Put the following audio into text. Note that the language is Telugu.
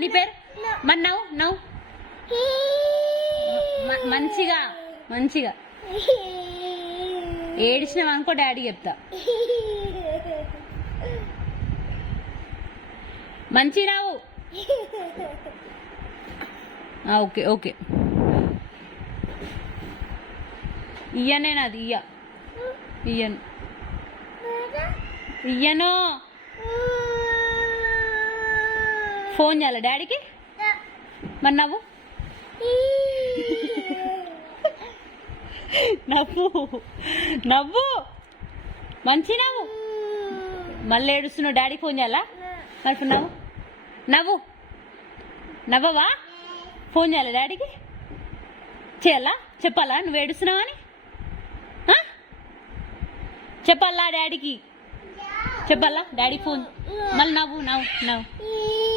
నీ పేరు మరి నవ్వు నవ్వు మంచిగా మంచిగా ఏడిచినావు అనుకో డాడీ చెప్తా మంచి రావు ఓకే ఓకే ఇయ్యనేనది ఇయ్యను ఇయ్యను ఫోన్ చేయాలి డాడీకి మరి నవ్వు నవ్వు నవ్వు మంచి నవ్వు మళ్ళీ ఏడుస్తున్నావు డాడీకి ఫోన్ చేయాలా మరి నవ్వు నవ్వు నవ్వవా ఫోన్ చేయాలా డాడీకి చేయాలా చెప్పాలా నువ్వు ఏడుస్తున్నావా అని చెప్పాలా డాడీకి చెప్పాలా డాడీ ఫోన్ మళ్ళీ నవ్వు నవ్వు నవ్వు